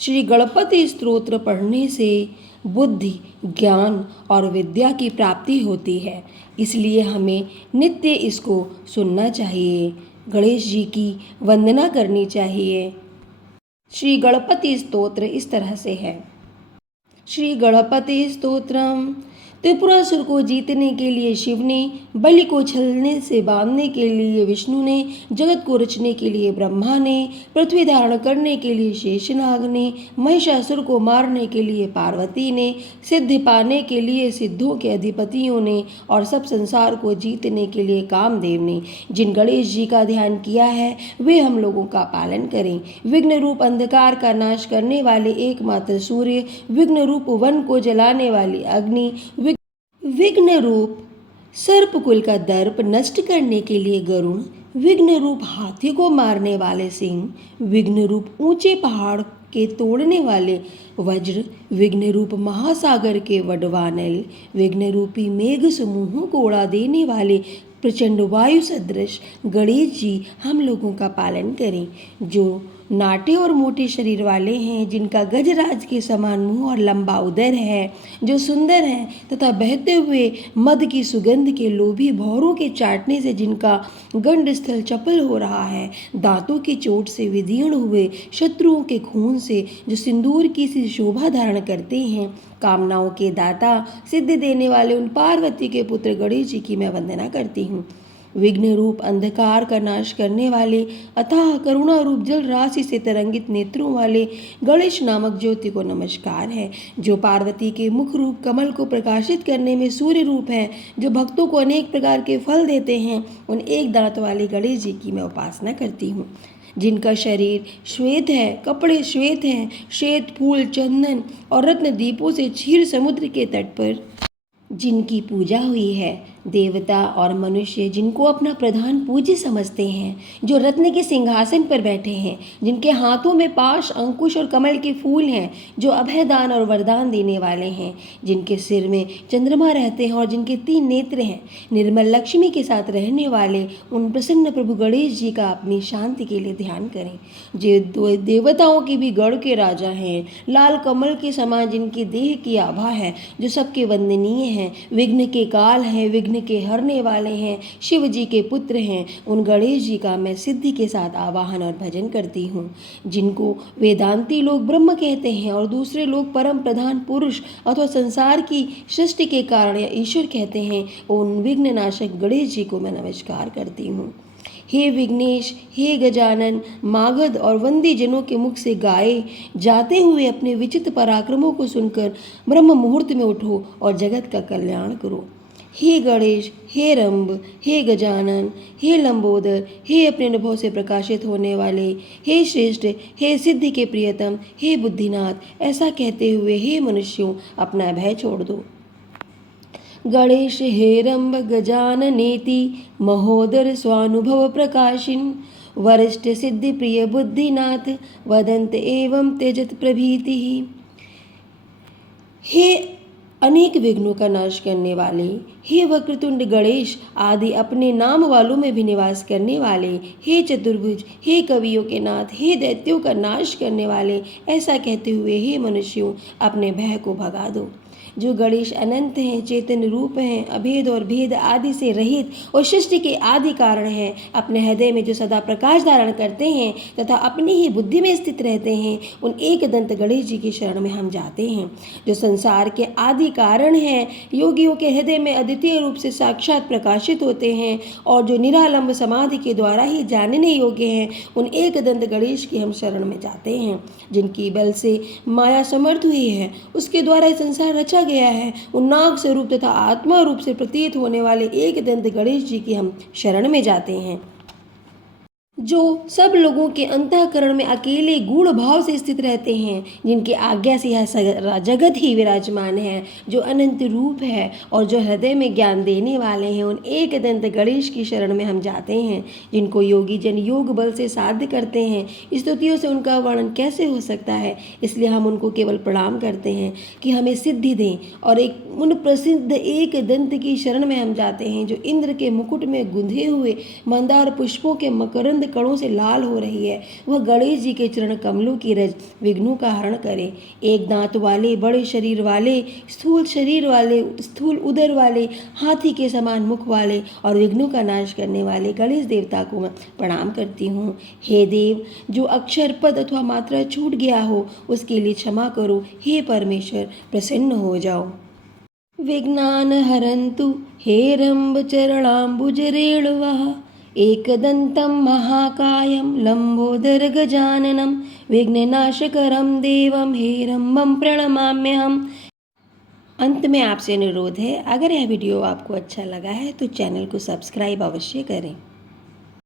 श्री गणपति स्तोत्र पढ़ने से बुद्धि, ज्ञान और विद्या की प्राप्ति होती है, इसलिए हमें नित्य इसको सुनना चाहिए। गणेश जी की वंदना करनी चाहिए। श्री गणपति स्तोत्र इस तरह से है। श्री गणपति स्तोत्रम। त्रिपुरासुर को जीतने के लिए शिव ने, बलि को छलने से बांधने के लिए विष्णु ने, जगत को रचने के लिए ब्रह्मा ने, पृथ्वी धारण करने के लिए शेषनाग ने, महिषासुर को मारने के लिए पार्वती ने, सिद्धि पाने के लिए सिद्धों के अधिपतियों ने और सब संसार को जीतने के लिए कामदेव ने जिन गणेश जी का ध्यान किया है वे हम लोगों का पालन करें। विघ्न रूप अंधकार का नाश करने वाले एकमात्र सूर्य, विघ्न रूप वन को जलाने वाली अग्नि, विघ्न रूप सर्पकुल का दर्प नष्ट करने के लिए गरुण, विघ्न रूप हाथी को मारने वाले सिंह, विघ्न रूप ऊंचे पहाड़ के तोड़ने वाले वज्र, विघ्न रूप महासागर के वडवानल, विघ्न रूपी मेघ समूहों को उड़ा देने वाले प्रचंड वायु सदृश गणेश जी हम लोगों का पालन करें। जो नाटे और मोटे शरीर वाले हैं, जिनका गजराज के समान मुंह और लंबा उदर है, जो सुंदर हैं तथा बहते हुए मद की सुगंध के लोभी भौरों के चाटने से जिनका गंड स्थल चपल हो रहा है, दांतों की चोट से विदीर्ण हुए शत्रुओं के खून से जो सिंदूर की सी शोभा धारण करते हैं, कामनाओं के दाता, सिद्धि देने वाले उन पार्वती के पुत्र गणेश जी की मैं वंदना करती हूँ। विघ्न रूप अंधकार का नाश करने वाले, अथाह करुणा रूप जल राशि से तरंगित नेत्रों वाले गणेश नामक ज्योति को नमस्कार है। जो पार्वती के मुख रूप कमल को प्रकाशित करने में सूर्य रूप है, जो भक्तों को अनेक प्रकार के फल देते हैं, उन एक दांत वाले गणेश जी की मैं उपासना करती हूँ। जिनका शरीर श्वेत है, कपड़े श्वेत हैं, श्वेत फूल, चंदन और रत्न दीपों से क्षीर समुद्र के तट पर जिनकी पूजा हुई है, देवता और मनुष्य जिनको अपना प्रधान पूज्य समझते हैं, जो रत्न के सिंहासन पर बैठे हैं, जिनके हाथों में पाश, अंकुश और कमल के फूल हैं, जो अभयदान और वरदान देने वाले हैं, जिनके सिर में चंद्रमा रहते हैं और जिनके 3 नेत्र हैं, निर्मल लक्ष्मी के साथ रहने वाले उन प्रसन्न प्रभु गणेश जी का अपनी शांति के लिए ध्यान करें। जो देवताओं के भी गढ़ के राजा हैं, लाल कमल के समान जिनकी देह की आभा है, जो सबके वंदनीय हैं, विघ्न के काल हैं, विघ्न के हरने वाले हैं, शिव जी के पुत्र हैं, उन गणेश जी का मैं सिद्धि के साथ आवाहन और भजन करती हूँ। जिनको वेदांती लोग ब्रह्म कहते हैं और दूसरे लोग परम प्रधान पुरुष अथवा संसार की सृष्टि के कारण या ईश्वर कहते हैं, उन विघ्न नाशक गणेश जी को मैं नमस्कार करती हूँ। हे विघ्नेश, हे गजानन, मागध और वंदी जनों के मुख से गाए जाते हुए अपने विचित्र पराक्रमों को सुनकर ब्रह्म मुहूर्त में उठो और जगत का कल्याण करो। हे गणेश, हे रंभ, हे गजानन, हे लंबोदर, हे अपने अनुभव से प्रकाशित होने वाले, हे श्रेष्ठ, हे सिद्धि के प्रियतम, हे बुद्धिनाथ, ऐसा कहते हुए हे मनुष्यों अपना भय छोड़ दो। गणेश हे रंभ गजाननेति महोदर स्वानुभव प्रकाशिन, वरिष्ठ सिद्धि प्रिय बुद्धिनाथ वदंत एवं त्यजत प्रभीति। हे अनेक विघ्नों का नाश करने वाले, हे वक्रतुंड गणेश आदि अपने नाम वालों में भी निवास करने वाले, हे चतुर्भुज, हे कवियों के नाथ, हे दैत्यों का नाश करने वाले, ऐसा कहते हुए हे मनुष्यों अपने भय को भगा दो। जो गणेश अनंत हैं, चेतन रूप हैं, अभेद और भेद आदि से रहित और सृष्टि के आदि कारण हैं, अपने हृदय में जो सदा प्रकाश धारण करते हैं तथा अपनी ही बुद्धि में स्थित रहते हैं, उन एक दंत गणेश जी की शरण में हम जाते हैं। जो संसार के आदि कारण हैं, योगियों के हृदय में अद्वितीय रूप से साक्षात प्रकाशित होते हैं और जो निरालंब समाधि के द्वारा ही जानने योग्य हैं, उन एक दंत गणेश की हम शरण में जाते हैं। जिनकी बल से माया समर्थ हुई है, उसके द्वारा ये संसार रचा गया है, उन नाग स्वरूप तथा आत्मा रूप से प्रतीत होने वाले एक दंत गणेश जी की हम शरण में जाते हैं। जो सब लोगों के अंतःकरण में अकेले गूढ़ भाव से स्थित रहते हैं, जिनकी आज्ञा से यह जगत ही विराजमान है, जो अनंत रूप है और जो हृदय में ज्ञान देने वाले हैं, उन एक दंत गणेश की शरण में हम जाते हैं। जिनको योगी जन योग बल से साध्य करते हैं, स्तुतियों से उनका वर्णन कैसे हो सकता है, इसलिए हम उनको केवल प्रणाम करते हैं कि हमें सिद्धि दें। और उन प्रसिद्ध एक दंत की शरण में हम जाते हैं, जो इंद्र के मुकुट में गुंधे हुए मंदार पुष्पों के मकरंद कणों से लाल हो रही है, वह गणेश जी के चरण कमलों की रज विघ्नों का हरण करे। एक दांत वाले, बड़े शरीर वाले, स्थूल उदर वाले, हाथी के समान मुख वाले और विघ्नों का नाश करने वाले गणेश देवता को मैं प्रणाम करती हूँ। हे देव, जो अक्षर पद अथवा मात्रा छूट गया हो उसके लिए क्षमा करो। हे परमेश्वर, प्रसन्न हो जाओ। विघ्नान् हरन्तु हेरम्बचरणाम्बुजरेणवः एकदन्तं महाकायं लम्बोदरगजाननं विघ्ननाशकरं देवं हेरम्बं प्रणमाम्यहम्। अंत में आपसे अनुरोध है, अगर यह वीडियो आपको अच्छा लगा है तो चैनल को सब्सक्राइब अवश्य करें।